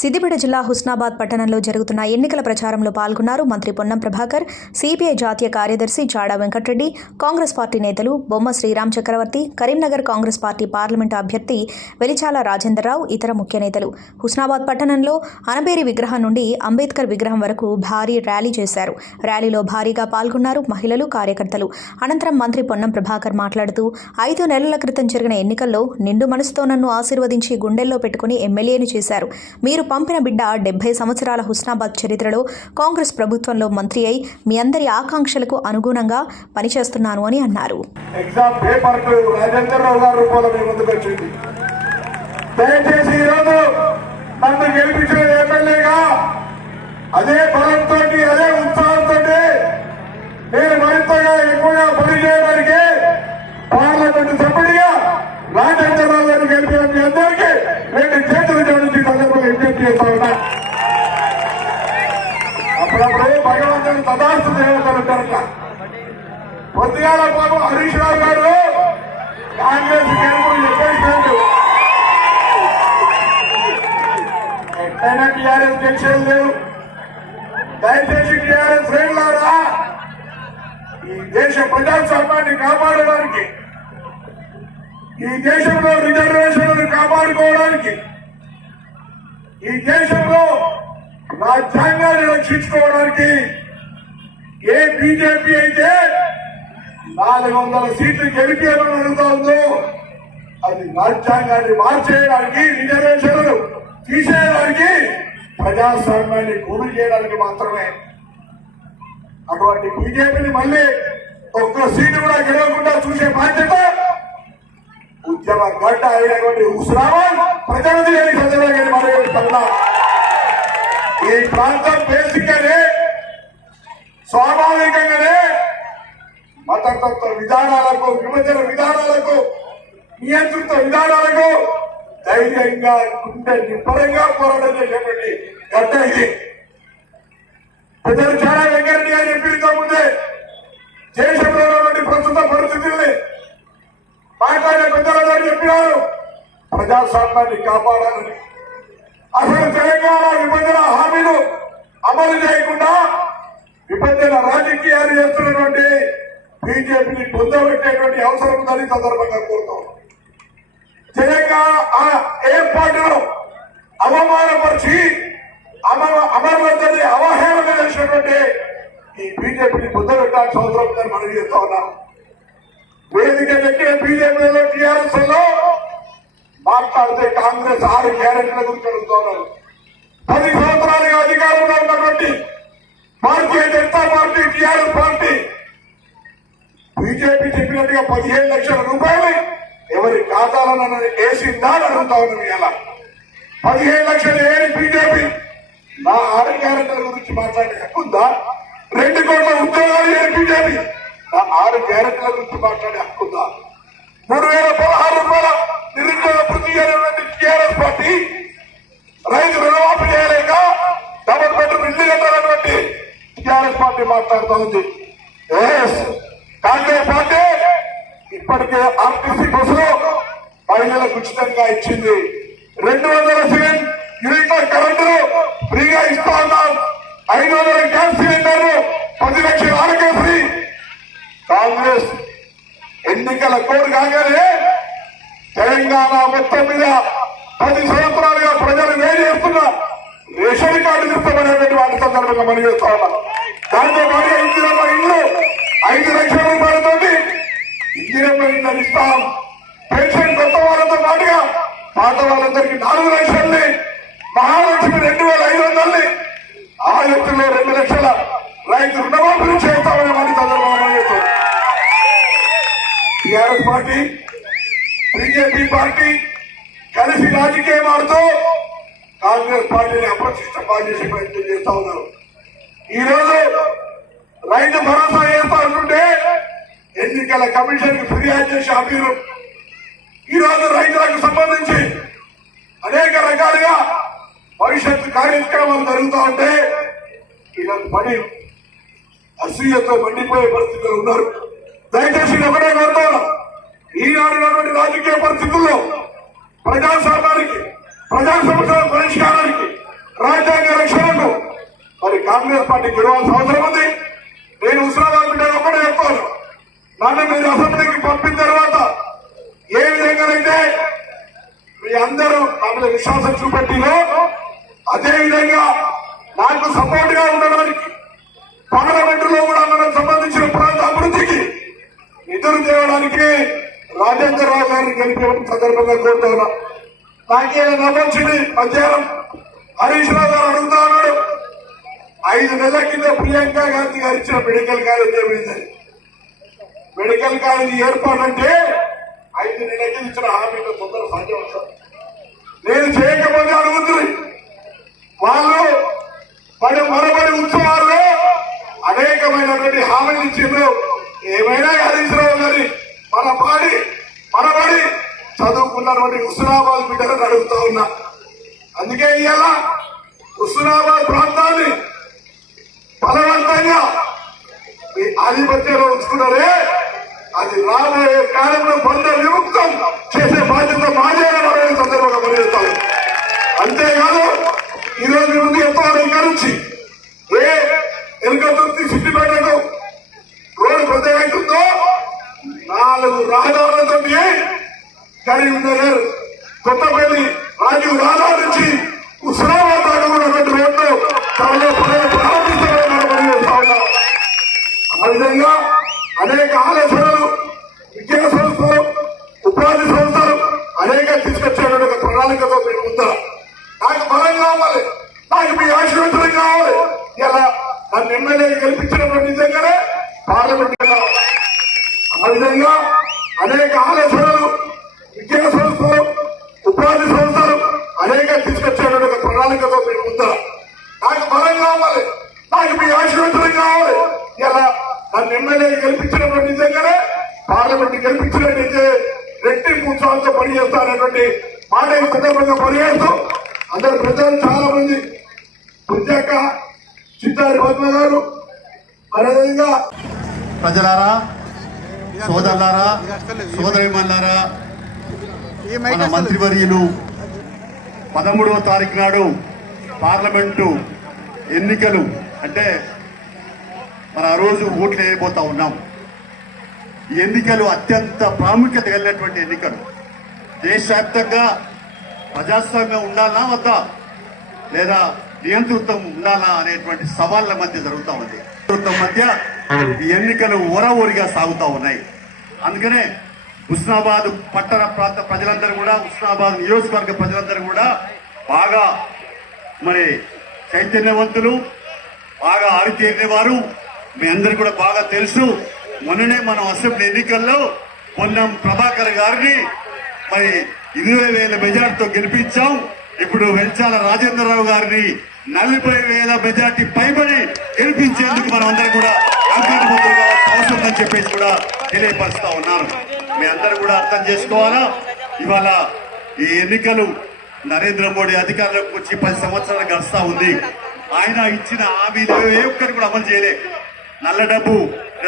సిద్దిపేట జిల్లా హుస్నాబాద్ పట్టణంలో జరుగుతున్న ఎన్నికల ప్రచారంలో పాల్గొన్నారు మంత్రి పొన్నం ప్రభాకర్, సిపిఐ జాతీయ కార్యదర్శి జాడా వెంకటరెడ్డి, కాంగ్రెస్ పార్టీ నేతలు బొమ్మ శ్రీరామ్ చక్రవర్తి, కరీంనగర్ కాంగ్రెస్ పార్టీ పార్లమెంటు అభ్యర్థి వెలిచాల రాజేందర్రావు, ఇతర ముఖ్య నేతలు. హుస్నాబాద్ పట్టణంలో అనబేరి విగ్రహం నుండి అంబేద్కర్ విగ్రహం వరకు భారీ ర్యాలీ చేశారు. ర్యాలీలో భారీగా పాల్గొన్నారు మహిళలు, కార్యకర్తలు. అనంతరం మంత్రి పొన్నం ప్రభాకర్ మాట్లాడుతూ 5 నెలల క్రితం జరిగిన ఎన్నికల్లో నిండు మనసుతో నన్ను ఆశీర్వదించి గుండెల్లో పెట్టుకుని ఎమ్మెల్యేను చేశారు. మీరు పంపిన బిడ్డ 70 సంవత్సరాల హుస్నాబాద్ చరిత్రలో కాంగ్రెస్ ప్రభుత్వంలో మంత్రి అయి మీ అందరి ఆకాంక్షలకు అనుగుణంగా పనిచేస్తున్నాను అని అన్నారు. అదే బలంతో అదే ఉత్సాహంతో నేను మరింతగా ఎక్కువగా పనిచేయడానికి పార్లమెంటు సభ్యుడిగా రాజేంద్రరావు గారు గెలిపిన మీ అందరికీ 2 చేతులు జోడించి సందర్భంగా విజ్ఞప్తి చేస్తా ఉన్నా. అప్పుడప్పుడు భగవంతుని తదాస్తు దేవతలుంటారట. పొద్దుగాల పాపం హరీష్ రావు గారు కాంగ్రెస్ గెలుపులు చెప్పేసినట్టు ఎట్లయినా టీఆర్ఎస్ గెలిచేది లేవు. దయచేసి టీఆర్ఎస్ శ్రేణులారా, ఈ దేశ ప్రజాస్వామ్యాన్ని కాపాడడానికి, ఈ దేశంలో రిజర్వేషన్లను కాపాడుకోవడానికి, ఈ దేశంలో రాజ్యాంగాన్ని రక్షించుకోవడానికి ఏ బీజేపీ అయితే 400 సీట్లు గెలిపేమని అడుగుతా ఉందో అది రాజ్యాంగాన్ని మార్చేయడానికి, రిజర్వేషన్లను తీసేయడానికి, ప్రజాస్వామ్యాన్ని కూలి చేయడానికి మాత్రమే. అటువంటి బీజేపీని మళ్ళీ ఒక్క సీటు కూడా గెలవకుండా చూసే బాధ్యత ఉద్యమ గడ్డ అయినటువంటి హుస్నాబాద్ ప్రజలది అని సందర్భంగా మనం ఈ ప్రాంతం బేసిక్గానే స్వాభావికంగానే మతతత్వ విధానాలకు, విభజన విధానాలకు, నియంత్రిత విధానాలకు ధైర్యంగా గుండె నిబ్బరంగా పోరాటం చేసేటువంటి గడ్డ ఇది. పెద్దలు చాలా వెంకరెడ్డి గారు చెప్పిన ముందే దేశంలో ఉన్నటువంటి ప్రస్తుత పరిస్థితుల్ని మాట్లాడే పెద్దలందరూ చెప్పినారు ప్రజాస్వామ్యాన్ని కాపాడాలని. అసలు తెలంగాణ విభజన హామీలు అమలు చేయకుండా విభజన రాజకీయాలు చేస్తున్నటువంటి బీజేపీని పొందబెట్టేటువంటి అవసరం ఉందని సందర్భంగా కోరుతాం. తెలంగాణ ఏర్పాటును అవమానపరిచి అమరవద్దని అవహేళన చేసినటువంటి ఈ బీజేపీని పొందబెట్టాల్సిన అవసరం ఉందని మనం చేస్తా ఉన్నాం. వేదిక ఎక్కిన బీజేపీలో టీఆర్ఎస్ లో మాట్లాడితే కాంగ్రెస్ 6 గ్యారెంటీల గురించి అడుగుతున్నారు. 10 సంవత్సరాలుగా అధికారంలో ఉన్నటువంటి Bharatiya Janata party, TRS party BJP చెప్పినట్టుగా 15 లక్షల రూపాయలు ఎవరి ఖాతాలను వేసిందా అని అడుగుతా ఉన్నాం. ఇలా 15 లక్షలు ఏది బీజేపీ నా 6 గ్యారెంటీల గురించి మాట్లాడే హక్కుందా? 2 కోట్ల ఉద్యోగాలు ఏది బీజేపీ నా 6 గ్యారెంటీల గురించి మాట్లాడే హక్కుందా? 3016 రూపాయల నిరుద్యోగ వృద్ధి చేయనటువంటి టీఆర్ఎస్ పార్టీ రైతు రుణమాఫీ చేయలేక డబుల్ బెడ్రూమ్ ఇల్లు కట్టాలన్నటువంటి టీఆర్ఎస్ పార్టీ మాట్లాడుతూ ఉంది. కాంగ్రెస్ పార్టీ ఇప్పటికే ఆర్టీసీ బస్సులో మహిళలకు ఉచితంగా ఇచ్చింది. 200 యూనిట్ల కరెంటు ఫ్రీగా ఇస్తా ఉన్నాం. 500 గ్యాస్ సిలిండర్లు 10 లక్షల ఆరోగ్యశ్రీ. కాంగ్రెస్ ఎన్నికల కోడ్ కాగానే తెలంగాణ మొత్తం మీద 10 సంవత్సరాలుగా ప్రజలు వేడి చేస్తున్న రేషన్ కార్డులు ఇస్తామనేటువంటి వాటి సందర్భంగా మనం చేస్తా ఉన్నాం. దాంతో పాటు ఇందిరమ్మ ఇల్లు 5 లక్షల రూపాయలతో ఇందిరమ్మ ఇల్లు ఇస్తాం. పెన్షన్ కొత్త వాళ్ళతో పాటుగా పాత వాళ్ళందరికీ 4 లక్షల్ని, మహాలక్ష్మి 2500ని, ఆ వ్యక్తుల్లో 2 లక్షల రైతు రుణమాఫీ చేస్తామని వాటి సందర్భంగా మనం చేస్తాం. టీఆర్ఎస్ పార్టీ, బీజేపీ పార్టీ కలిసి రాజకీయం ఆడుతూ కాంగ్రెస్ పార్టీని అప్రతిష్ట చేసే ప్రయత్నం చేస్తా ఉన్నారు. ఈ రోజు రైతు భరోసా చేస్తా ఉంటుంటే ఎన్నికల కమిషన్ కి ఫిర్యాదు చేసి హామీలు ఈ రోజు రైతులకు సంబంధించి అనేక రకాలుగా భవిష్యత్తు కార్యక్రమాలు జరుగుతూ ఉంటే ఈరోజు పని అసూయతో మండిపోయే పరిస్థితులు ఉన్నారు. దయచేసి ఒకటే కోరుతాను, ఈనాడు రాజకీయ పరిస్థితుల్లో ప్రజాస్వామ్యానికి, ప్రజా సమస్యల పరిష్కారానికి రాజ్యాంగ రక్షణకు మరి కాంగ్రెస్ పార్టీ గెలవాల్సిన అవసరం ఉంది. నేను హుస్నాబాద్ బిడ్డ ఒక్కడే చెప్తాను, నన్ను మీరు అసెంబ్లీకి పంపిన తర్వాత ఏ విధంగానైతే మీ అందరూ నా మీద విశ్వాసం చూపెట్టిలో అదే విధంగా నాకు సపోర్ట్ గా ఉండడానికి పార్లమెంట్ లో కూడా మనకు సంబంధించిన ప్రాంత అభివృద్ధికి నిధులు తేవడానికి రాజేంద్రరావు గారిని గెలిపేయడం సందర్భంగా కోరుతా ఉన్నా. నాకేదో నవ్వొచ్చింది. మధ్యాహ్నం హరీష్ రావు గారు అడుగుతా ఉన్నాడు, 5 నెలల కింద ప్రియాంక గాంధీ గారు ఇచ్చిన మెడికల్ కాలేజ్ ఏమైందని. మెడికల్ కాలేజ్ ఏర్పాటు అంటే 5 నెలల కింద ఇచ్చిన హామీలో తొందర సాధ్యం సార్. నేను చేయకపోతే అడుగుతుంది. వాళ్ళు మరొకటి ఉత్సవాల్లో అనేకమైనటువంటి హామీలు ఇచ్చిండ్రు. ఏమైనా హరీష్ రావు గారి మనబడి చదువుకున్నటువంటి హుస్నాబాద్ బిడ్డలను అడుగుతా ఉన్నా. అందుకే ఇవాళ హుస్నాబాద్ ప్రాంతాన్ని బలవంతంగా మీ ఆధిపత్యంలో ఉంచుకున్నారే, అది రాబోయే కాలంలో బంధ విముక్తం చేసే బాధ్యత మాదే అని సందర్భంగా పనిచేస్తాను. అంతేకాదు ఈరోజు ముందు చెప్తాను, ఇక్కడ నుంచి ఎలుకతుర్తి సిద్దిపేటకు రోడ్డు పెద్దగైతుందో 4 రహదారులతో కరీంనగర్ కొత్తపల్లి రాజీవ్ రహదారి నుంచి హుస్నాబాద్ దాకా ఉన్నటువంటి రోడ్లు త్వరలో ప్రారంభిస్తామని పనిచేస్తా ఉన్నాం. ఆ విధంగా అనేక ఆలోచనలు విద్యా సంస్థలు ఉపాధి సంస్థలు అనేక తీసుకొచ్చేటువంటి ఒక ప్రణాళికతో మీకు ఉందా. నాకు బలం కావాలి, నాకు మీ ఆశీర్వచనం కావాలి. ఇలా నన్ను ఎమ్మెల్యే గెలిపించినటువంటి నిజంగానే పార్లమెంట్ కావాలి. ఆ విధంగా అనేక ఆలోచనలు విద్యా సంస్థలు ఉపాధి సంస్థలు అనేక తీసుకొచ్చేటువంటి ఒక ప్రణాళికతో మీకు ఉందా. నాకు బలం కావాలి, నాకు మీ ఆశీర్వచనం కావాలి. ఇలా నన్ను ఎమ్మెల్యే గెలిపించినటువంటి నిజంగానే పార్లమెంట్ గెలిపించినట్టయితే రెట్టింపు ఉత్సాహంతో పనిచేస్తానటువంటి మాట ఈ సందర్భంగా పనిచేస్తూ అందరు ప్రజలు చాలా మంది పుంజక్క చిత్తారి పద్మ గారు అదేవిధంగా ప్రజలారా, సోదరులారా, సోదరిమణులారా, మన మంత్రివర్యులు 13వ తారీఖు నాడు పార్లమెంటు ఎన్నికలు అంటే మన ఆ రోజు ఓట్లు వేయబోతా ఉన్నాం. ఈ ఎన్నికలు అత్యంత ప్రాముఖ్యత కలిగినటువంటి ఎన్నికలు. దేశవ్యాప్తంగా ప్రజాస్వామ్యం ఉండాలా వద్దా, లేదా నియంతృత్వం ఉండాలా అనేటువంటి సవాళ్ల మధ్య జరుగుతూ ఉంది. నియంతృత్వం మధ్య ఈ ఎన్నికలు ఓరవోరిగా సాగుతూ ఉన్నాయి. అందుకనే హుస్నాబాద్ పట్టణ ప్రాంత ప్రజలందరూ కూడా, హుస్నాబాద్ నియోజకవర్గ ప్రజలందరూ కూడా బాగా మరి చైతన్యవంతులు, బాగా ఆరితేరిన వారు. మీ అందరు కూడా బాగా తెలుసు. మొన్ననే మనం అసెంబ్లీ ఎన్నికల్లో పొన్నం ప్రభాకర్ గారిని మరి 20,000 మెజార్టీతో గెలిపించాం. ఇప్పుడు వెల్చాల రాజేంద్రరావు గారిని 40,000 మెజార్టీ పైబడి గెలిపించేందుకు మనం అందరం కూడా అంకణబద్ధులు కావాల్సిన అవసరం ఉందని చెప్పేసి కూడా తెలియపరుస్తా ఉన్నాను. మీ అందరూ కూడా అర్థం చేసుకోవాలా. ఇవాళ ఈ ఎన్నికలు నరేంద్ర మోడీ అధికారంలోకి వచ్చి 10 సంవత్సరాలు గడుస్తా ఉంది. ఆయన ఇచ్చిన హామీలు ఏ ఒక్కరు కూడా అమలు చేయలే. నల్ల డబ్బు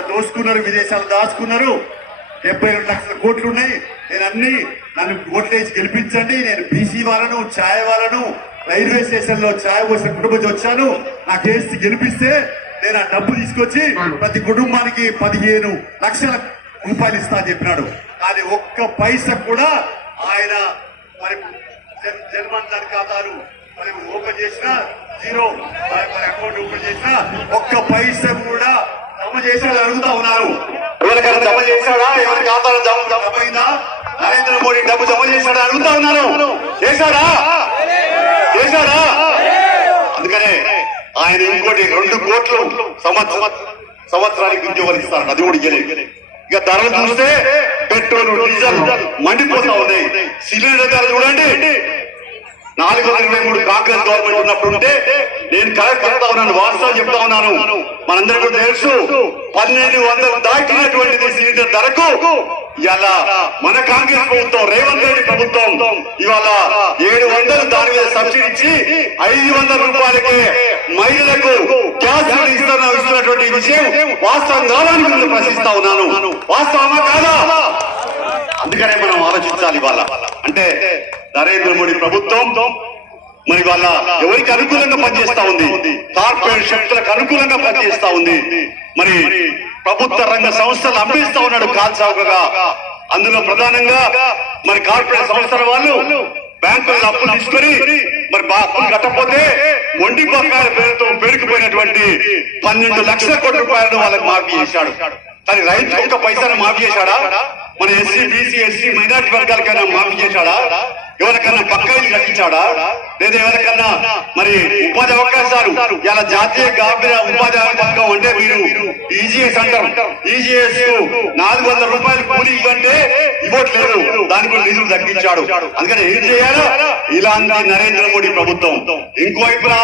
దోసుకున్నారు, విదేశాలు దాచుకున్నారు. 72 లక్షల కోట్లు ఉన్నాయి. నన్ను ఓట్లేసి గెలిపించండి, నేను బీసీ వాళ్ళను, ఛాయ్ వాళ్ళను, రైల్వే స్టేషన్ లో ఛాయ్ పోసిన కుటుంబం వచ్చాను, నాకేసి గెలిపిస్తే నేను ఆ డబ్బు తీసుకొచ్చి ప్రతి కుటుంబానికి 15 లక్షల రూపాయలు ఇస్తా అని చెప్పినాడు. కానీ ఒక్క పైసా కూడా ఆయన మరి జన్మన్ ధన్ ఖాతాలు మరి ఓపెన్ చేసినా జీరో, మరి అకౌంట్ ఓపెన్ చేసినా ఒక్క పైసా కూడా జమ చేశాడు అడుగుతా ఉన్నారు. ఎవరికైనా జమ చేశాడా? ఎవరి ఖాతాలో జమ అయిందా? నరేంద్ర మోడీ డబ్బు జమ చేశాడా అడుగుతా ఉన్నారు. చేశాడా? అందుకనే ఆయన ఇంకోటి 2 కోట్లు సంవత్సరానికి ఉద్యోగాలు ఇస్తారు. అది కూడా ఇయ్యలేదు. ఇక ధరలు చూస్తే పెట్రోల్, డీజిల్ మండిపోతా ఉన్నాయి. సిలిండర్ ధర చూడండి 423 కాంగ్రెస్ గవర్నమెంట్ ఉన్నప్పుడు ఉంటే నేను కరెక్ట్ చెప్తా ఉన్నాను, వాస్తవం చెప్తా ఉన్నాను. మనందరికీ తెలుసు 1200 దాటినటువంటిది సిలిండర్ ధరకు ఇలా మన కాంగ్రెస్ ప్రభుత్వం, రేవంత్ రెడ్డి ప్రభుత్వం ఇవాళ 700 దాని మీద సబ్సిడీ ఇచ్చి 500 రూపాయలకే మహిళలకు గ్యాస్ ఇస్తున్నటువంటి విషయం వాస్తవం కావాలని నేను ప్రశ్నిస్తా ఉన్నాను. వాస్తవమా కాదా? అందుకనే మనం ఆలోచించాలి. ఇవాళ అంటే నరేంద్ర మోడీ ప్రభుత్వం మరి వాళ్ళ ఎవరికి అనుకూలంగా పనిచేస్తా ఉంది, కార్పొరేట్ శక్తులకు అనుకూలంగా పనిచేస్తా ఉంది. మరి ప్రభుత్వ రంగ సంస్థలు అమ్మేస్తా ఉన్నాడు కాల్చౌకగా. అందులో ప్రధానంగా మరి కార్పొరేట్ సంస్థల వాళ్ళు బ్యాంకులను అప్పులు తీసుకొని మరి అప్పులు కట్టకపోతే మొండి బకాయిల పేరుతో పేరుకుపోయినటువంటి 12 లక్షల కోట్ల రూపాయలను వాళ్ళకి మాఫీ చేశాడు. కానీ రైతు ఒక్క పైసలు మాఫీ చేశాడా? మన ఎస్సీ బీసీ ఎస్సీ మైనార్టీ వర్గాలకైనా మాఫీ చేశాడా? ఎవరికన్నా పక్క ఇల్లు కట్టించాడా? లేదా ఎవరికన్నా మరి ఉపాధి అవకాశాలు ఇలా జాతీయ గ్రామీణ ఉపాధి పథకం అంటే మీరు ఈజీఎస్ అంటారు. ఈజీఎస్ 400 రూపాయలు కూలి ఇవ్వంటే ఇవ్వట్లేదు, దానికి కూడా నిధులు తగ్గించాడు. అందుకని ఏం చేయాలో ఇలాంటి నరేంద్ర మోడీ ప్రభుత్వం ఇంకోవైపున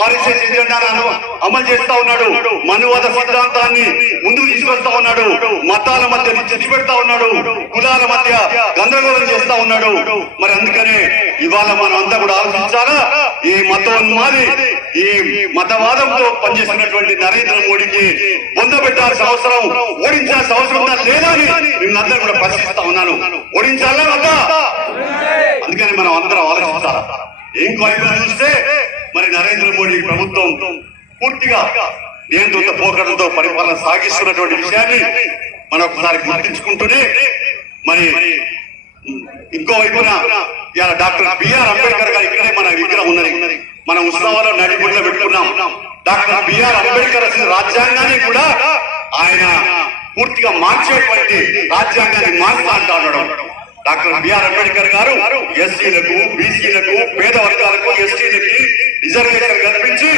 ఆర్ఎస్ఎస్ ఎజెండాను అమలు చేస్తా ఉన్నాడు. మనువాద సిద్ధాంతాన్ని ముందుకు తీసుకొస్తా ఉన్నాడు. మతాల మధ్య చిచ్చు పెడతా ఉన్నాడు. కులాల మధ్య గందరగోళం చేస్తా ఉన్నాడు. మరి అందుకనే ఇవాళ మనం అంతా కూడా ఆలోచించాలా, ఈ మతోన్మాది ఈ మతవాదంతో పనిచేస్తున్నటువంటి నరేంద్ర మోడీకి పొందబెట్టాల్సిన అవసరం, ఓడించాల్సిన అవసరం ఉందా లేదా అని నిన్నందరూ కూడా ప్రశ్నిస్తా ఉన్నాను. ఓడించాలా వద్దా? అందుకని మనం అందరం ఆలోచించాలా. ఇంకోవైపు చూస్తే మరి నరేంద్ర మోడీ ప్రభుత్వం పూర్తిగా నియంత్రిత పోకడలతో పరిపాలన సాగిస్తున్నటువంటి విషయాన్ని మనం ఒకసారి గుర్తించుకుంటూనే మరి ఇంకో వైపున ఇవాళ డాక్టర్ బిఆర్ అంబేద్కర్ గారు ఇక్కడే మన విగ్రహం ఉన్నది. మన ఉత్సవాల్లో నడిగుడ్లో పెట్టుకున్నాం. డాక్టర్ బిఆర్ అంబేద్కర్ అసలు రాజ్యాంగాన్ని కూడా ఆయన పూర్తిగా మార్చేటువంటి రాజ్యాంగాన్ని మార్చా అంటా ఉన్నాడు. డాక్టర్ బిఆర్ అంబేద్కర్ గారు ఎస్సీలకు బీసీలకు పేద వర్గాలకు ఎస్టీలకి రిజర్వేషన్ కల్పించి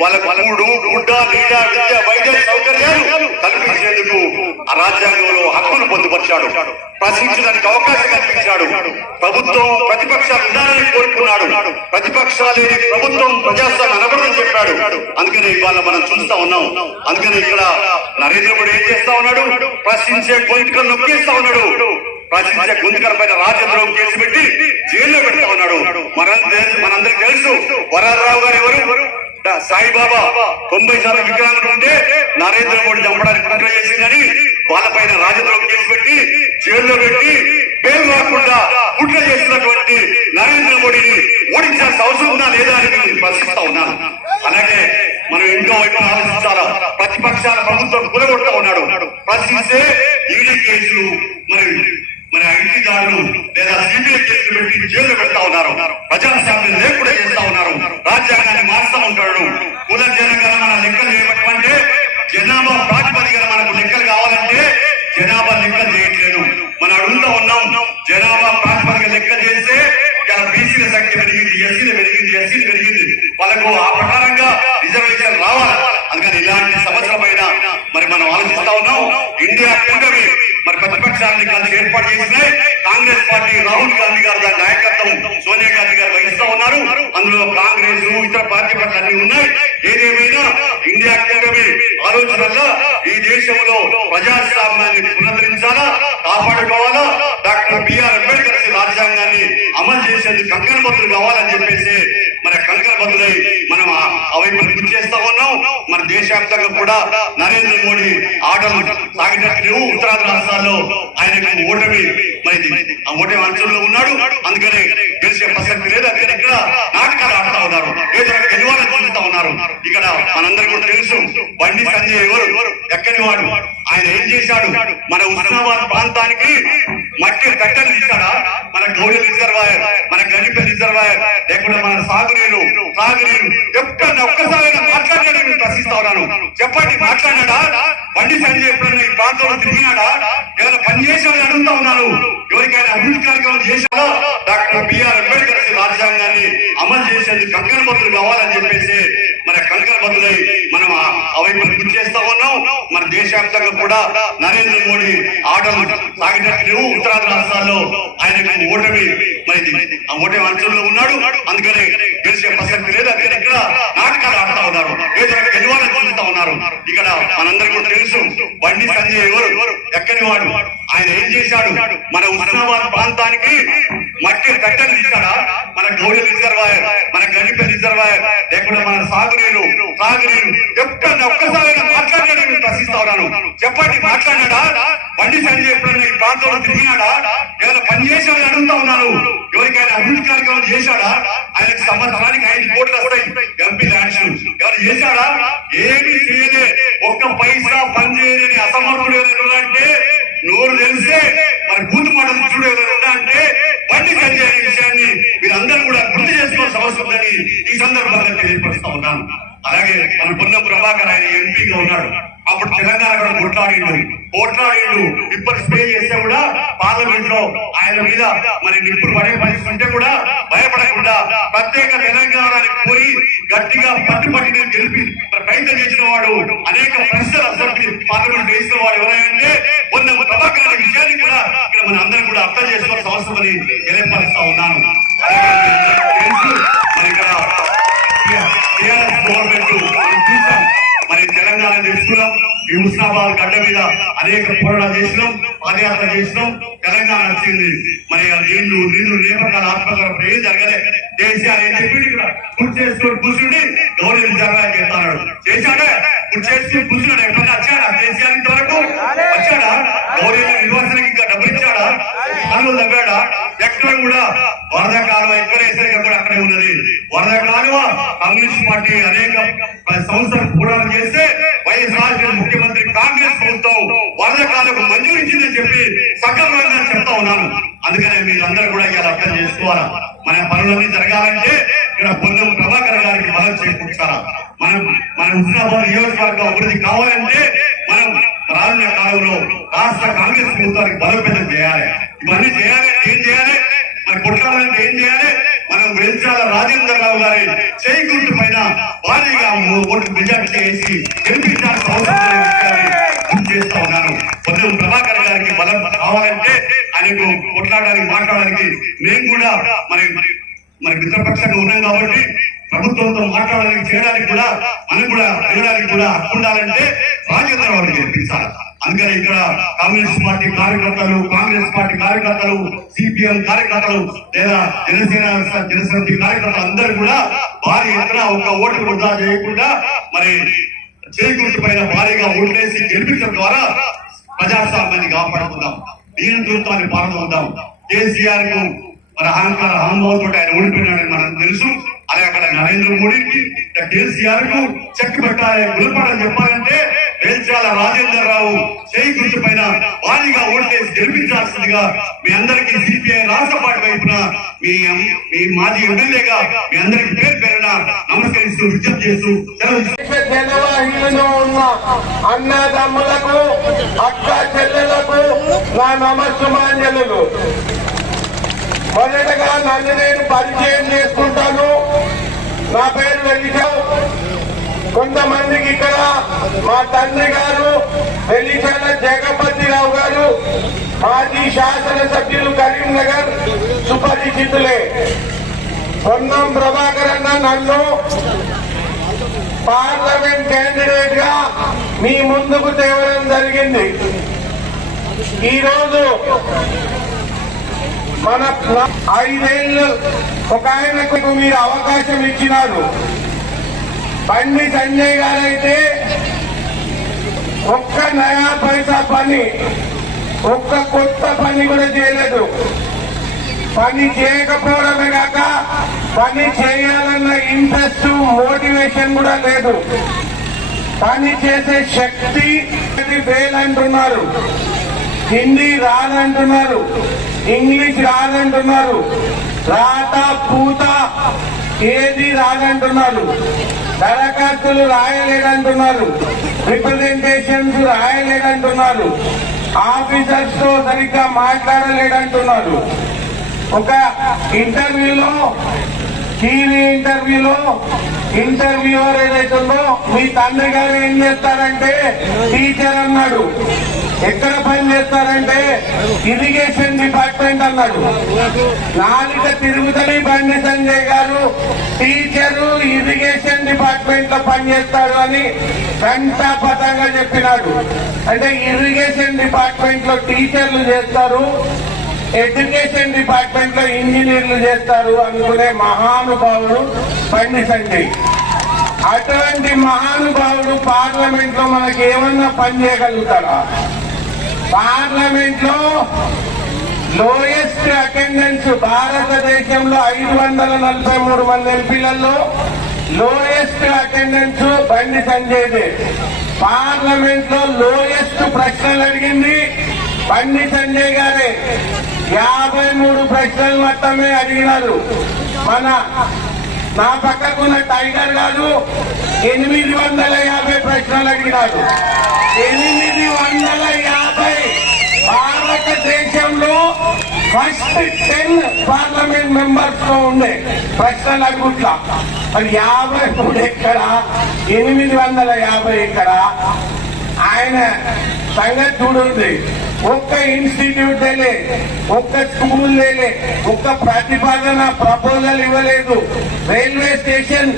వాళ్ళకు కూడు గుడ్డ నీడ విద్య వైద్య సౌకర్యాలు కల్పించేందుకు ఆ రాజ్యాంగంలో హక్కును పొందుపరిచాడు. ప్రశ్నించడానికి అవకాశం కల్పించాడు. ప్రభుత్వం ప్రతిపక్షాలు ఉండాలని కోరుకున్నాడు. ప్రతిపక్షాలు ప్రభుత్వం ప్రజాస్వామ్యం అనకూడదని చెప్పాడు. అందుకని ఇవాళ మనం చూస్తా ఉన్నాం. అందుకని ఇక్కడ నరేంద్ర మోడీ ఏం చేస్తా ఉన్నాడు? ప్రశ్నించే గొంతుకలు నొక్కేస్తా ఉన్నాడు. ప్రశ్నించే గొంతుకల పైన రాజద్రోహం కేసు పెట్టి జైల్లో పెడతా ఉన్నాడు. మనందరికి తెలుసు వరదరావు గారు ఎవరు? సాయిబాబా 90 విగ్రహాలు ఉంటే నరేంద్ర మోడీ చంపడానికి కుట్ర చేసిందని వాళ్ళపైన రాజద్రోహం కేసు పెట్టి జైల్లో పెట్టి బెయిల్ రాకుండా కుట్ర చేసినటువంటి నరేంద్ర మోడీని ఓడించాల్సిన అవసరం ఉందా లేదా అని నేను ప్రశ్నిస్తా ఉన్నాను. అలాగే మనం ఇంకో వైపు ఆలోచించాలా. ప్రతిపక్షాల ప్రభుత్వం కూలగొడతా ఉన్నాడు. ప్రశ్నిస్తే ఈడీ కేసులు మరి ఐటీ దాడులు లేదా సిబిఐ కేసులు పెట్టి జైల్లో పెడతా ఉన్నారు. ప్రజాస్వామ్యం లేకుండా చేస్తా ఉన్నారు. రాజ్యాంగాన్ని మార్చుతా ఉంటాడు. కుల జనగణమన లెక్కలు చేయబట్టమంటే జనాభా ప్రాతిపదికన మనకు లెక్కలు కావాలంటే జనాభా లెక్కలు చేయట్లేదు. మనం అడుగుతా ఉన్నాం. జనాభా ప్రాతిపదిక లెక్కలు చేస్తే ఇలా బీసీల సంఖ్య పెరిగింది, ఎస్సీలు పెరిగింది. వాళ్ళకు ఆ ప్రకారంగా రిజర్వేషన్ రావాలి. అందుకని ఇలాంటి సమస్యల పైన మరి మనం ఆలోచిస్తా ఉన్నాం. ఇండియా కూటమి మరి ప్రతిపక్షాన్ని కలిసి ఏర్పాటు చేసినాయి. కాంగ్రెస్ పార్టీ రాహుల్ గాంధీ గారు దాని నాయకత్వం సోనియా గాంధీ గారు వహిస్తా ఉన్నారు. అందులో కాంగ్రెస్ ఇతర పార్టీ పట్ల అన్ని ఉన్నాయి. ఏదేమైనా ఇండియా కూటమి ఆలోచనల్లో ఈ దేశంలో ప్రజాస్వామ్యాన్ని పునరుద్ధరించాలా, కాపాడుకోవాలా. డాక్టర్ బిఆర్ అంబేద్కర్ రాజ్యాంగాన్ని అమలు చేసేందుకు కంకణబద్దులు కావాలని చెప్పేసి మరి కంకణబద్దులై మనం అవైపు గుర్తు చేస్తా ఉన్నాం. మన దేశవ్యాప్తంగా కూడా నరేంద్ర మోడీ ఆటలు సాగినట్టు ఉత్తరాంధ్ర రాష్ట్రాల్లో ఆయనకు ఓటమి మరి ఆ ఓటమి అంచుల్లో ఉన్నాడు. అందుకనే గెలిచే ప్రసక్తి లేదు. అందుకని ఇక్కడ నాటకాలు ఆడుతా ఉన్నారు, ఏదో గెలవాలని చూస్తా ఉన్నారు. ఇక్కడ మనందరికీ కూడా తెలుసు బండి సంజయ్ ఎవరు, ఎక్కడి వాడు, ఆయన ఏం చేశాడు? మన ఉస్మానాబాద్ ప్రాంతానికి మట్టి కట్టలు తీశాడా? మన గౌరీ రిజర్వాయర్, మన గణిపల్లి రిజర్వాయర్, లేకుండా మన సాగునీరు ఎప్పుడన్నా ఒక్కసారి మాట్లాడాడని ప్రశ్నిస్తా ఉన్నాను. చెప్పండి, మాట్లాడాడా? బండి సంజయ్ ఎప్పుడన్నా ఈ ప్రాంతంలో తిరిగినాడా? ఏమైనా పని చేశాడని అడుగుతా ఉన్నాను. ఎవరికైనా అభివృద్ధి కార్యక్రమం చేశాడా? డాక్టర్ బిఆర్ అంబేద్కర్ రాజ్యాంగాన్ని అమలు చేసేందుకు కంకణబద్దులు కావాలని చెప్పేసి మరి కంకణబద్దులై మనం అవైపు గుర్తు చేస్తా ఉన్నాం. మన దేశవ్యాప్తంగా కూడా నరేంద్ర మోడీ ఆటలు సాగినట్టు ఉత్తరాంధ్ర రాష్ట్రాల్లో ఆయనకు ఓటమి మరి ఆ ఓటమి అంచుల్లో ఉన్నాడు. అందుకనే గెలిచే ప్రసక్తి లేదు. అందుకని ఇక్కడ నాటకాలు ఆడుతా ఉన్నారు, ఏదో గెలవాలని చూస్తా ఉన్నారు. ఇక్కడ మనందరికీ కూడా తెలుసు బండి సంజయ్ ఎవరు, ఎక్కడి వాడు, ఆయన ఏం చేశాడు? మన ఉస్మానాబాద్ ప్రాంతానికి మట్టి కట్టలు తీశాడా? మన గౌరీ రిజర్వాయర్, మన గణిపల్లి రిజర్వాయర్, లేకుండా మన సాగునీరు ఎప్పుడన్నా ఒక్కసారి మాట్లాడాడని ప్రశ్నిస్తా ఉన్నాను. చెప్పండి, మాట్లాడాడా? బండి సంజయ్ ఎప్పుడన్నా ఈ ప్రాంతంలో తిరిగినాడా? ఏమైనా పని చేశాడని అడుగుతా ఉన్నాను. ఎవరికైనా అభివృద్ధి కార్యక్రమం చేశాడా? ఆయనకు సంవత్సరానికి 5 కోట్లు వస్తాయి ఎంపీ ల్యాండ్స్. ఎవరు చేశాడా? ఏమి చేయలే. ఒక్క పైసా పని చేయలేని అసమర్థుడు ఎవరైనా అంటే నోరు తెలిసే మరి బూతు మాటలు ఎవరైనా అంటే బండి సంజయ్ అనే విషయాన్ని మీరందరూ కూడా గుర్తు చేసుకోవాల్సిన అవసరం ఉందని ఈ సందర్భంగా తెలియపరుస్తా ఉన్నాను. అలాగే మన పొన్నం ప్రభాకర్ ఆయన ఎంపీగా ఉన్నాడు. అప్పుడు తెలంగాణ కూడా పోట్లాడిండు. ఇప్పుడు స్టే చేస్తే కూడా పార్లమెంట్ లో ఆయన మీద మరి నిప్పులు పడే పరిస్థితి ఉంటే కూడా భయపడకుండా ప్రత్యేక తెలంగాణకి పోయి గట్టిగా పట్టుపట్టి గెలిపి ప్రయత్నం చేసిన వాడు, అనేక ప్రశ్నలు అసెంబ్లీ పార్లమెంట్ వేసిన వాడు ఎవరైనా పొన్నం ప్రభాకర్ అనే విషయాన్ని కూడా ఇక్కడ మన అందరం కూడా అర్థం చేసుకోవాల్సిన అవసరం అని తెలియపరుస్తా ఉన్నాను. మరి ఇక్కడ టీఆర్ఎస్ గవర్నమెంట్ చూసాం, మరి తెలంగాణ తీసుకున్నాం. ఈ హుస్నాబాద్ గడ్డ మీద అనేక పోరాటాలు చేసినాం, పాదయాత్ర చేసినాం. తెలంగాణ వచ్చింది. మరి నీళ్లు నియామకాల ఆత్మకరణ ఏం జరగలే. కేసీఆర్ ఏం చెప్పింది? గుర్తు చేసుకుని కూర్చుండి గౌరవ జరగాలని చెప్తాడు. చేశాడే గుర్తు చేసుకుని కూర్చున్నాడు. ఎప్పుడైనా వచ్చాడా కేసీఆర్ ఇంతవరకు? వచ్చాడా? గౌరవ నిర్వాసనకి ఇంకా డబ్బులు ఇచ్చాడా? కాలువ తవ్వాడా? ఎక్కడ కూడా వరద కాలువ ఎక్కడ వేసరిగా కూడా అక్కడే ఉన్నది. వరద కాలువ కమ్యూనిస్ట్ పార్టీ అనేక సంవత్సరాలు పోరాటం చేస్తే వైఎస్ఆర్ ముఖ్యమంత్రి కాంగ్రెస్ ప్రభుత్వం వరద కాలువకు మంజూరు ఇచ్చిందని చెప్పి సక్రమంగా చెప్తా ఉన్నాను. అందుకనే మీరందరూ కూడా ఇలా అర్థం చేసుకోవాలా. మన పనులన్నీ జరగాలంటే ఇక్కడ పొన్నం ప్రభాకర్ గారికి బలం చేకూర్చాలా. మన హుస్నాబాద్ నియోజకవర్గం అభివృద్ధి కావాలంటే మనం రానున్న కాలంలో రాష్ట్ర కాంగ్రెస్ ప్రభుత్వానికి బలోపేతం చేయాలి. ఇవన్నీ చేయాలి. ఏం చేయాలి? మరి కొట్లాడాలంటే ఏం చేయాలి? మనం వెంచాల రాజేంద్రరావు గారి చేయి గుర్తు పైన భారీగా ఓటు మెజార్టీ చేసి గెలిపించాల్సిన అవసరం చేస్తా ఉన్నాను. పొన్నం ప్రభాకర్ గారికి బలం కావాలంటే ఆయనకు కొట్లాడడానికి మాట్లాడడానికి మేము కూడా మరి మిత్రపక్షంగా ఉన్నాం కాబట్టి ప్రభుత్వంతో మాట్లాడడానికి చేయడానికి కూడా మనం కూడా తినడానికి కూడా హక్కు ఉండాలంటే రాజేంద్రరావుని గెలిపించాలి. అందుకని ఇక్కడ కమ్యూనిస్ట్ పార్టీ కార్యకర్తలు, కాంగ్రెస్ పార్టీ కార్యకర్తలు, సిపిఎం కార్యకర్తలు లేదా జనసమితి కార్యకర్తలు అందరూ కూడా భారీ ఎత్తున ఒక్క ఓటు వృధా చేయకుండా మరి చేకూర్చి పైన భారీగా ఓట్లేసి గెలిపించడం ద్వారా ప్రజాస్వామ్యాన్ని కాపాడుకుందాం, నియంతృత్వాన్ని పాల్గొందాం. కేసీఆర్ కు మరి అహంభావంతో ఆయన ఓడిపోయినాడని మనకు తెలుసు. అలాగే అక్కడ నరేంద్ర మోడీకి కేసీఆర్ కు చెక్ పెట్టాలి, గుణపడని చెప్పాలంటే వేల్చాల రాజేంద్రరావు చేయి గుర్తు పైన భారీగా ఓట్లేసి గెలిపించాల్సిందిగా మీ అందరికీ సిపిఐ రాష్ట్ర పార్టీ వైపున మీ మాజీ ఎమ్మెల్యేగా మీ అందరికి పేరున నమస్కరిస్తూ విజ్ఞప్తి చేస్తూ జనవాహినిలో ఉన్న అన్నదమ్ములకు, అక్క చెల్లెలకు నా నమస్సుమాంజలు. మొదటగా నన్ను నేను పరిచయం చేసుకుంటాను. నా పేరు వెలిచావు. కొంతమందికి ఇక్కడ మా తండ్రి గారు వెలిచాల జగపతిరావు గారు మాజీ శాసనసభ్యులు కరీంనగర్ సుపరిచితులే. పొన్నం ప్రభాకర్ అన్న నన్ను పార్లమెంట్ క్యాండిడేట్ గా మీ ముందుకు తేవడం జరిగింది. ఈరోజు మన 5 ఏళ్ళు ఒక ఆయనకు మీరు అవకాశం ఇచ్చినారు. బండి సంజయ్ గారైతే ఒక్క నయా పైసా పని, ఒక్క కొత్త పని కూడా చేయలేదు. పని చేయకపోవడమే కాక పని చేయాలన్న ఇంట్రెస్ట్, మోటివేషన్ కూడా లేదు. పని చేసే శక్తి వేలంటున్నారు. హిందీ రాదంటున్నారు, ఇంగ్లీష్ రాదంటున్నారు, రాత పూత ఏది రాదంటున్నారు, దరఖాస్తులు రాయలేదంటున్నారు, రిప్రజెంటేషన్స్ రాయలేదంటున్నారు, ఆఫీసర్స్ తో సరిగ్గా మాట్లాడలేదంటున్నారు. ఒక ఇంటర్వ్యూలో, టీవీ ఇంటర్వ్యూవర్ ఏదైతుందో మీ తండ్రి గారు ఏం చేస్తారంటే టీచర్ అన్నాడు. ఎక్కడ పని చేస్తారంటే ఇరిగేషన్ డిపార్ట్మెంట్ అన్నాడు. నాలుక తిరుగుతని బండి సంజయ్ గారు టీచరు ఇరిగేషన్ డిపార్ట్మెంట్ లో పనిచేస్తాడు అని గంటాపథంగా చెప్పినాడు. అంటే ఇరిగేషన్ డిపార్ట్మెంట్ లో టీచర్లు చేస్తారు, ఎడ్యుకేషన్ డిపార్ట్మెంట్ లో ఇంజనీర్లు చేస్తారు అనుకునే మహానుభావుడు బండి సంజయ్. అటువంటి మహానుభావుడు పార్లమెంట్ లో మనకి ఏమన్నా పని చేయగలుగుతారా? పార్లమెంట్ లో లోయెస్ట్ అటెండెన్స్ భారతదేశంలో 543 మంది ఎంపీలలో లోయెస్ట్ అటెండెన్స్ బండి సంజయ్దే. పార్లమెంట్ లో లోయెస్ట్ ప్రశ్నలు అడిగింది బండి సంజయ్ గారే. 53 ప్రశ్నలు మొత్తమే అడిగినారు. నా పక్కకున్న టైగర్ గారు 850 ప్రశ్నలు అడిగినారు. 850 భారతదేశంలో ఫస్ట్ 10 పార్లమెంట్ మెంబర్స్ తో ఉండే ప్రశ్నలు అడుగుట్లా. మరి 53 ఎక్కడ, 850 ఎక్కడ? ఆయన సంగతి చూడండి. ఒక్క ఇన్స్టిట్యూట్ లేలే, ఒక్క స్కూల్ లేలే, ఒక్క ప్రతిపాదన ప్రపోజల్ ఇవ్వలేదు. రైల్వే స్టేషన్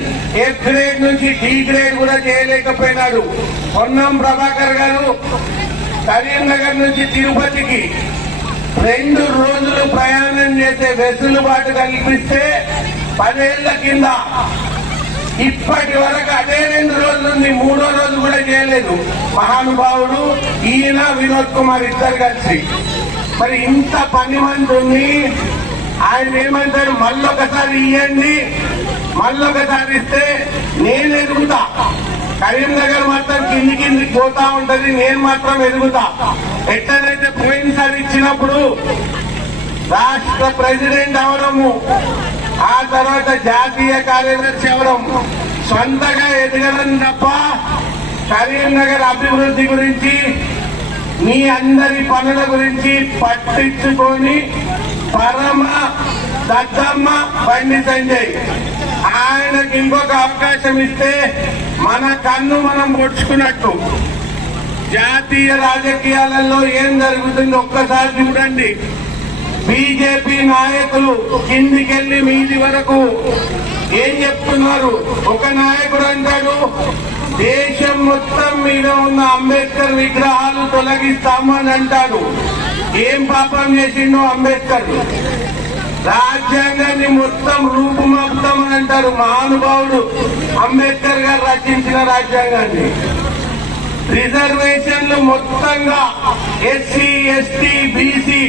ఎఫ్ గ్రేడ్ నుంచి డి గ్రేడ్ కూడా చేయలేకపోయినాడు. పొన్నం ప్రభాకర్ గారు కరీంనగర్ నుంచి తిరుపతికి 2 రోజులు ప్రయాణం చేసే వెసులుబాటు కల్పిస్తే 10 ఏళ్ల కింద ఇప్పటి వరకు అదే 2 రోజులు ఉంది, 3వ రోజు కూడా చేయలేదు మహానుభావుడు. ఈయన వినోద్ కుమార్ ఇద్దరు కలిసి. మరి ఇంత పని మంది ఉంది. ఆయన ఏమంటారు, మళ్ళొకసారి ఇవ్వండి, మళ్ళొకసారి ఇస్తే నేను ఎదుగుతా. కరీంనగర్ మాత్రం కిందికి పోతా ఉంటది, నేను మాత్రం ఎదుగుతా. ఎట్లనైతే పోయినసారి ఇచ్చినప్పుడు రాష్ట్ర ప్రెసిడెంట్ అవడము, ఆ తర్వాత జాతీయ కార్యదర్శి అవడం, సొంతగా ఎదగడం తప్ప కరీంనగర్ అభివృద్ధి గురించి మీ అందరి పనుల గురించి పట్టించుకొని పరమ దద్దమ్మ బండి సంజయ్. ఆయనకి ఇంకొక అవకాశం ఇస్తే మన కన్ను మనం పొడుచుకున్నట్టు. జాతీయ రాజకీయాలలో ఏం జరుగుతుందో ఒక్కసారి చూడండి. బీజేపీ నాయకులు కిందికెళ్లి మీది వరకు ఏం చెప్తున్నారు? ఒక నాయకుడు అంటాడు, దేశం మొత్తం మీద ఉన్న అంబేద్కర్ విగ్రహాలు తొలగిస్తామని అంటాడు. ఏం పాపం చేసిండో అంబేద్కర్? రాజ్యాంగాన్ని మొత్తం రూపుమాపుతామని అంటారు. మహానుభావుడు అంబేద్కర్ గారు రచించిన రాజ్యాంగాన్ని. రిజర్వేషన్లు మొత్తంగా ఎస్సీ, ఎస్టీ, బీసీ,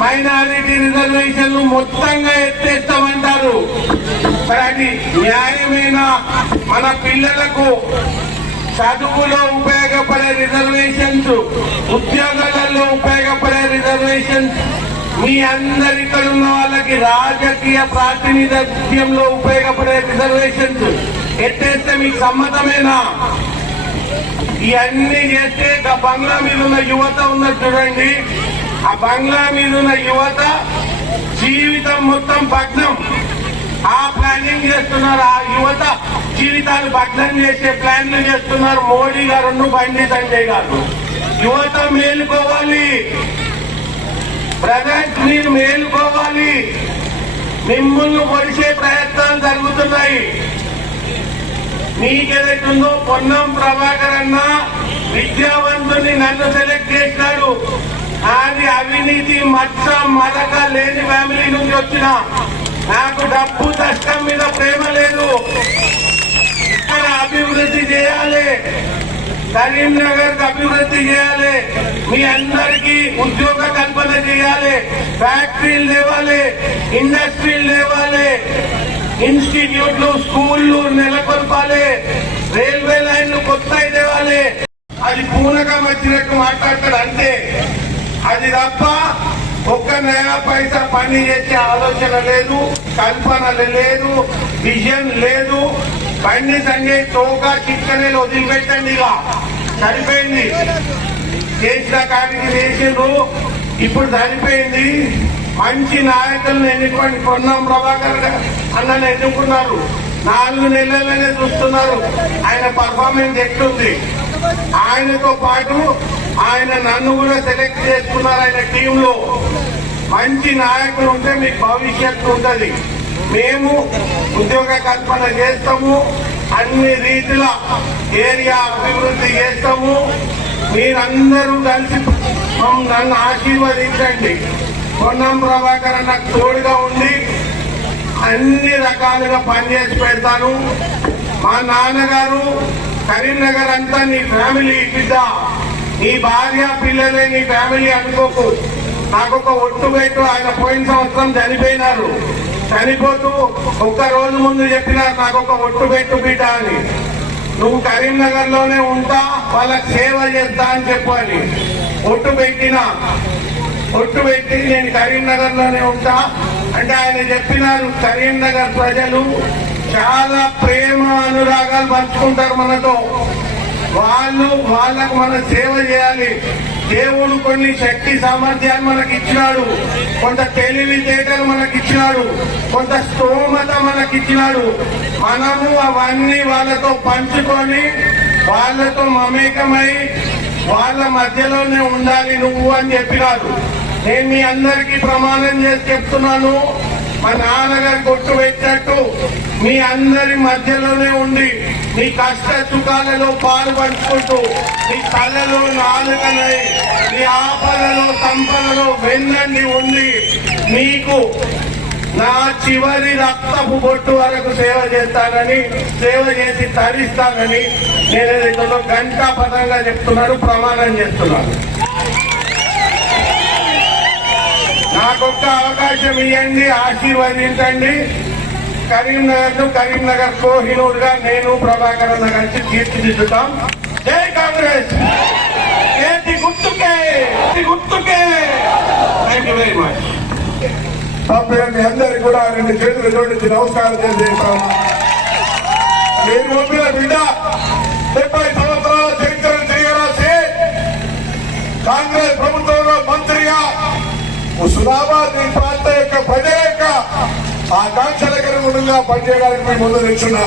మైనారిటీ రిజర్వేషన్లు మొత్తంగా ఎత్తేస్తామంటారు. మరి అది న్యాయమేనా? మన పిల్లలకు చదువులో ఉపయోగపడే రిజర్వేషన్స్, ఉద్యోగాలలో ఉపయోగపడే రిజర్వేషన్స్, మీ అందరి ఇక్కడ ఉన్న వాళ్ళకి రాజకీయ ప్రాతినిధ్యంలో ఉపయోగపడే రిజర్వేషన్స్ ఎత్తేస్తే మీకు సమ్మతమేనా? ఇవన్నీ చేస్తే బంగ్లా మీద ఉన్న యువత ఉన్నది చూడండి. ఆ బంగ్లా మీద ఉన్న యువత జీవితం మొత్తం భగ్నం. ఆ ప్లానింగ్ చేస్తున్నారు. ఆ యువత జీవితాలు భగ్నం చేసే ప్లాన్లు చేస్తున్నారు మోడీ గారు, బండి సంజయ్ గారు. యువత మేలుకోవాలి, బ్రదర్స్ మీరు మేలుకోవాలి. మిమ్మల్ని పొడిచే ప్రయత్నాలు జరుగుతున్నాయి. మీకేదైతుందో పొన్నం ప్రభాకర్ అన్న విద్యావంతుని నన్ను సెలెక్ట్ చేసినాడు. అది అవినీతి మచ్చ మరక లేని ఫ్యామిలీ నుంచి వచ్చిన నాకు డబ్బు కష్టం మీద ప్రేమ లేదు. ఇక్కడ అభివృద్ధి చేయాలి, కరీంనగర్ అభివృద్ధి చేయాలి, మీ అందరికీ ఉద్యోగ కల్పన చేయాలి, ఫ్యాక్టరీలు లేవాలి, ఇండస్ట్రీలు లేవాలి, ఇన్స్టిట్యూట్లు, స్కూళ్లు నెలకొల్పాలి, రైల్వే లైన్లు కొత్తవి తేవాలి. అది పూనకం వచ్చినట్టు మాట్లాడతాడు అంతే. అది తప్ప ఒక్క నయా పైసా పని చేసే ఆలోచన లేదు, కల్పన లేదు, విజన్ లేదు. బండి సంజయ్ తోకా చిక్కనేలు వదిలిపెట్టండి. ఇక సరిపోయింది. చేసిన కాడికి చేసిండ్రు, ఇప్పుడు సరిపోయింది. మంచి నాయకులను ఎన్నుకోండి. పొన్నం ప్రభాకర్ అన్నను ఎన్నుకున్నారు. 4 నెలలనే చూస్తున్నారు ఆయన పర్ఫార్మెన్స్ ఎట్లుంది. ఆయనతో పాటు ఆయన నన్ను కూడా సెలెక్ట్ చేసుకున్నారు ఆయన టీంలో. మంచి నాయకులు ఉంటే మీకు భవిష్యత్తు ఉంటుంది. మేము ఉద్యోగ కల్పన చేస్తాము, అన్ని రీతిల ఏరియా అభివృద్ధి చేస్తాము. మీరందరూ కలిసి నన్ను ఆశీర్వదించండి. పొన్నం ప్రభాకర్ నాకు తోడుగా ఉండి అన్ని రకాలుగా పనిచేసి పెడతాను. మా నాన్నగారు కరీంనగర్ అంతా నీ ఫ్యామిలీ బిడ్డ, నీ భార్య పిల్లలే నీ ఫ్యామిలీ అనుకోకు. నాకొక ఒట్టు పెట్టు. ఆయన పోయిన సంవత్సరం చనిపోయినారు. చనిపోతూ ఒక్క రోజు ముందు చెప్పినారు నాకొక ఒట్టు పెట్టు బిడ్డ అని. నువ్వు కరీంనగర్ లోనే ఉంటా, వాళ్ళకి సేవ చేస్తా అని చెప్పు అని ఒట్టు పెట్టినా. ఒట్టు పెట్టి నేను కరీంనగర్ లోనే ఉంటా అంటే ఆయన చెప్పినారు కరీంనగర్ ప్రజలు చాలా ప్రేమ అనురాగాలు పంచుకుంటారు మనతో. వాళ్ళకు మనం సేవ చేయాలి. దేవుడు కొన్ని శక్తి సామర్థ్యాలు మనకి ఇచ్చినాడు, కొంత తెలివితేటలు మనకి ఇచ్చినాడు, కొంత స్తోమత మనకి ఇచ్చినాడు. మనము అవన్నీ వాళ్ళతో పంచుకొని వాళ్ళతో మమేకమై వాళ్ళ మధ్యలోనే ఉండాలి నువ్వు అని చెప్పినాడు. నేను మీ అందరికీ ప్రమాణం చేసి చెప్తున్నాను, మా నాన్నగారు కొట్టు పెట్టినట్టు మీ అందరి మధ్యలోనే ఉండి మీ కష్ట సుఖాలలో పాలు పంచుకుంటూ మీ కళ్ళలో నాలుకనై మీ ఆపదలో సంపదలో వెన్నండి ఉండి మీకు నా చివరి రక్తపు బొట్టు వరకు సేవ చేస్తానని, సేవ చేసి తరిస్తానని నేను ఏదైతే ఘంటాపథంగా చెప్తున్నాను, ప్రమాణం చేస్తున్నాను. నాకొక్క అవకాశం ఇవ్వండి, ఆశీర్వదించండి. కరీంనగర్ కోహినూర్ గా నేను ప్రభాకర్ అన్న కలిసి తీర్చిదిద్దుతాం. జై కాంగ్రెస్, ఏంటి గుర్తుకే గుర్తుకే. Thank you very much. మీ అందరికి కూడా రెండు చేతులు జోడించి నమస్కారం చేస్తాం. నేను పంపిన బిడ్డ 70 సంవత్సరాల చరిత్ర చేయరాసి కాంగ్రెస్ ప్రభుత్వంలో మంత్రిగా హుస్నాబాద్ ఈ ప్రాంత యొక్క ప్రజల యొక్క ఆకాంక్షలకు అనుగుణంగా పనిచేయడానికి మేము ముందు నిల్చున్నా.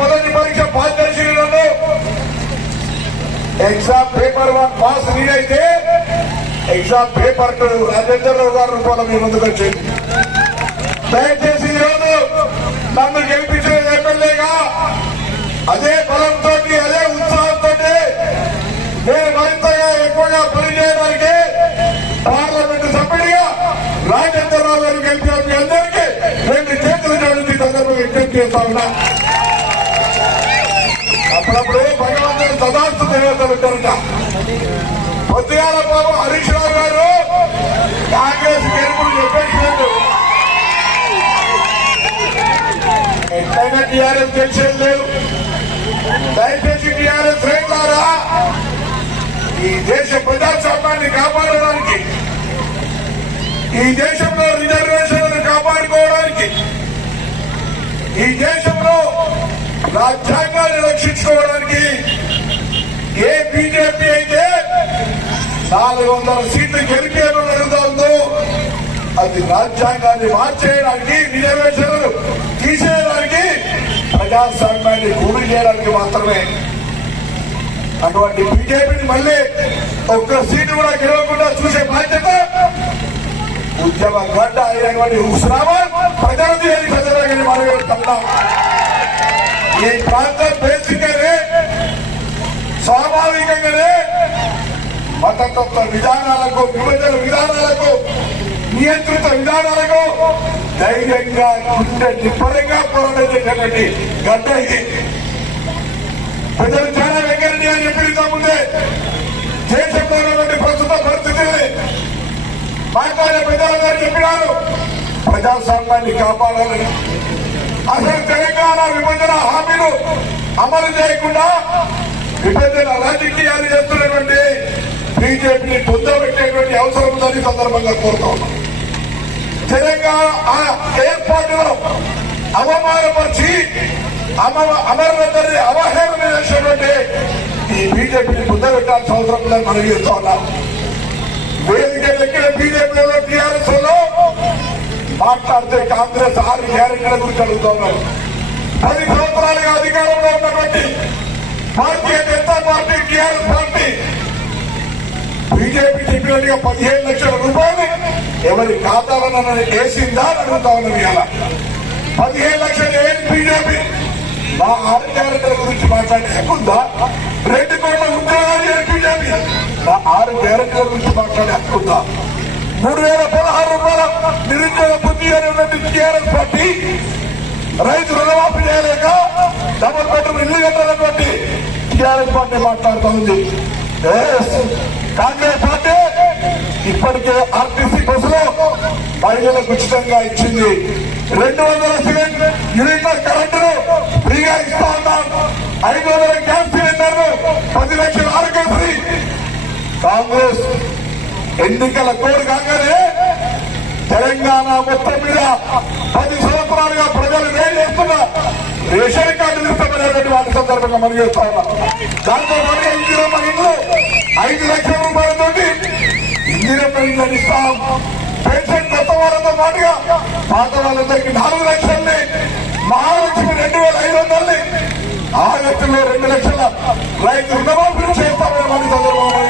మొదటి పరీక్ష పాస్ చేసిన నన్ను ఎగ్జామ్ పేపర్ 1 పాస్ నేనైతే ఎగ్జామ్ పేపర్ 2 రాజేంద్రరావు గారి రూపంలో మీ ముందుకు వచ్చింది. దయచేసి ఈరోజు నన్ను గెలిపించిన ఎమ్మెల్యేగా అదే బలంతో అదే ఉత్సాహంతో నేను మరింతగా ఎక్కువగా పనిచేయడానికి పార్లమెంటు సభ్యుడిగా రాజేంద్రరావు గారు గెలిపిన మీ అందరికీ రెండు చేతులు జోడించి సందర్భంగా విజ్ఞప్తి చేస్తా ఉన్నా. అప్పుడప్పుడు భగవంతుడు తదాస్తు దేవతలు ఉంటారట. పొద్దుగాల బాబు హరీష్ రావు గారు కాంగ్రెస్ గెలుపులు చెప్పేసినట్టు ఎట్లయినా టీఆర్ఎస్ గెలిచేది లేదు. దయచేసి టీఆర్ఎస్ రైతులారా, ఈ దేశ ప్రజాస్వామ్యాన్ని కాపాడడానికి, ఈ దేశంలో రిజర్వేషన్లను కాపాడుకోవడానికి, ఈ దేశంలో రాజ్యాంగాన్ని రక్షించుకోవడానికి ఏ బీజేపీ అయితే 400 సీట్లు గెలిపేయడం జరుగుతుందో అది రాజ్యాంగాన్ని మార్చేయడానికి, రిజర్వేషన్లు తీసేయడానికి, ప్రజాస్వామ్యాన్ని కూలి చేయడానికి మాత్రమే. అటువంటి బీజేపీని మళ్ళీ ఒక్క సీటు కూడా గెలవకుండా చూసే బాధ్యత ఉద్యమ గడ్డ అయినటువంటి హుస్నాబాద్ ప్రజలది అని ప్రజలని మనం వెళ్తున్నాం. ఈ ప్రాంతం బేసిక్గానే స్వాభావికంగానే మతతత్వ విధానాలకు, విభజన విధానాలకు, నియంత్రిత విధానాలకు ధైర్యంగా గుండె నిబ్బరంగా పోరాడేటటువంటి గడ్డ ఇది. ప్రజలు చాలా వెంకరెడ్డి అని చెప్పి ముందే దేశంలో ఉన్నటువంటి ప్రస్తుత పరిస్థితిని మాట్లాడే ప్రజలందరూ చెప్పినారు. ప్రజాస్వామ్యాన్ని కాపాడాలని, అసలు తెలంగాణ విభజన హామీలు అమలు చేయకుండా విభజన రాజకీయాలు చేస్తున్నటువంటి బీజేపీని పొందబెట్టేటువంటి అవసరం ఉందని సందర్భంగా కోరుతా ఉన్నాం. తెలంగాణ ఏర్పాటులో అవమానపరిచి అమరులందరినీ అవహేళన చేసినటువంటి ఈ బీజేపీని పొందబెట్టాల్సిన అవసరం ఉందని మనం చేస్తా ఉన్నాం. వేదిక ఎక్కిన బీజేపీలో టీఆర్ఎస్ లో మాట్లాడితే కాంగ్రెస్ 6 గ్యారెంటీల గురించి అడుగుతా ఉన్నారు. 10 సంవత్సరాలుగా అధికారంలో ఉన్నటువంటి Bharatiya Janata party, TRS party BJP చెప్పినట్టుగా 15 లక్షల రూపాయలు ఎవరి ఖాతాలను వేసిందా అని అడుగుతా ఉన్నది. అలా 15 లక్షలు ఏంటి బీజేపీ? మా 6 గ్యారెంటీల గురించి మాట్లాడే హక్కుందా? 2 కోట్ల ఉద్యోగాలు బీజేపీ మా 6 గ్యారెంటీల గురించి మాట్లాడే హక్కుందా? 3016 రూపాయల నిరుద్యోగ బుద్ధి అనేటువంటి టీఆర్ఎస్ పార్టీ రైతు రుణమాఫీ చేయలేక డబుల్ బెడ్రూమ్ ఇల్లు కట్టాలన్నటువంటి టీఆర్ఎస్ పార్టీ మాట్లాడుతూ ఉంది. కాంగ్రెస్ పార్టీ మహిళలకు ఉచితంగా ఇచ్చింది. 200 యూనిట్ల కరెంటును ఫ్రీగా ఇస్తా ఉన్నాం. 500 గ్యాస్ సిలిండర్లు 10 లక్షల ఆరోగ్యశ్రీ. కాంగ్రెస్ ఎన్నికల కోడ్ కాగానే తెలంగాణ మొత్తం మీద 10 సంవత్సరాలుగా ప్రజలు వేలు చేస్తున్న రేషన్ కార్డులు ఇస్తామనేటువంటి వాటి సందర్భంగా మనం చేస్తా ఉన్నాం. దాంతో పాటుగా ఇందిరమ్మ ఇండ్లు 5 లక్షల రూపాయలతో ఇందిరమ్మ ఇండ్లను ఇస్తాం. పెన్షన్ కొత్త వాళ్ళతో పాటుగా పాత వాళ్ళందరికీ 4 లక్షల్ని, మహాలక్ష్మి 2500 ఆగస్టులో 2 లక్షల రైతు రుణమాఫీ చేస్తామని మన సందర్భంగా